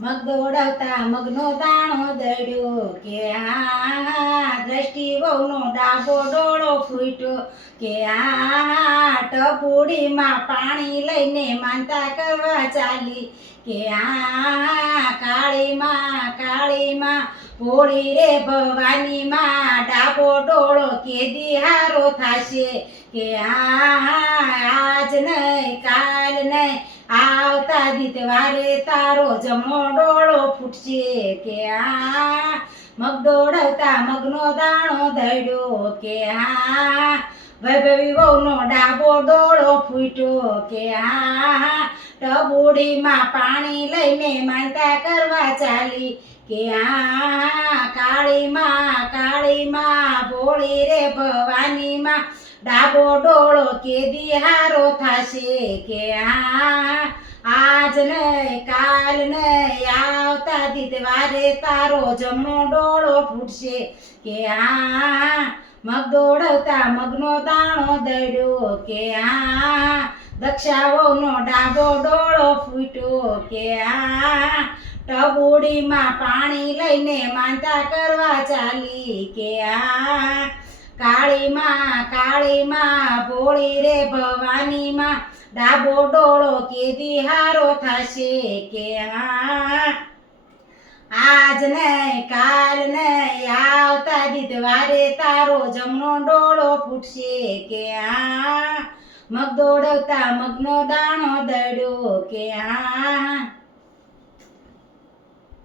મગ દોડવતા મગનો દાણો દડ્યો કે દ્રષ્ટિ વહુનો ડાબો ડોળો ફૂટ્યો કે ટપુડીમાં પાણી લઈને માનતા કરવા ચાલી કે કાળીમાં ભોળી રે ભવાનીમાં ડાબો ડોળો કેદી હારો થાશે કે આજ નહીં કાલ નહીં આવતા દીતવારે તારો જમણો ડોળો ફૂટશે કે મગ દોડવતા મગનો દાણો દડ્યો કે વૈભવી વહુનો ડાબો ડોળો ફૂટ્યો કે ટબુડીમાં પાણી લઈને માનતા કરવા ચાલી કે કાળીમાં ભોળી રે ભવાનીમાં ડાબો ડોળો કેદી હારો થાશે કે આજ નહીં કાલ નહીં આવતા દીતવારે તારો જમણો ડોળો ફૂટશે કે મગ દોડવતા મગનો દાણો દડ્યો કે દક્ષાવોનો ડાબો ડોળો ફૂટ્યો કે ટબુડીમાં પાણી લઈને માનતા કરવા ચાલી કે કાળીમાં ભોળી રે ભવાનીમાં ડાબો ડોળો કેદી હારો થાશે કે આજ નહીં કાલ નહીં આવતા દીતવારે તારો જમણો ડોળો ફૂટશે કે મગ દોડવતા મગનો દાણો દડ્યો કે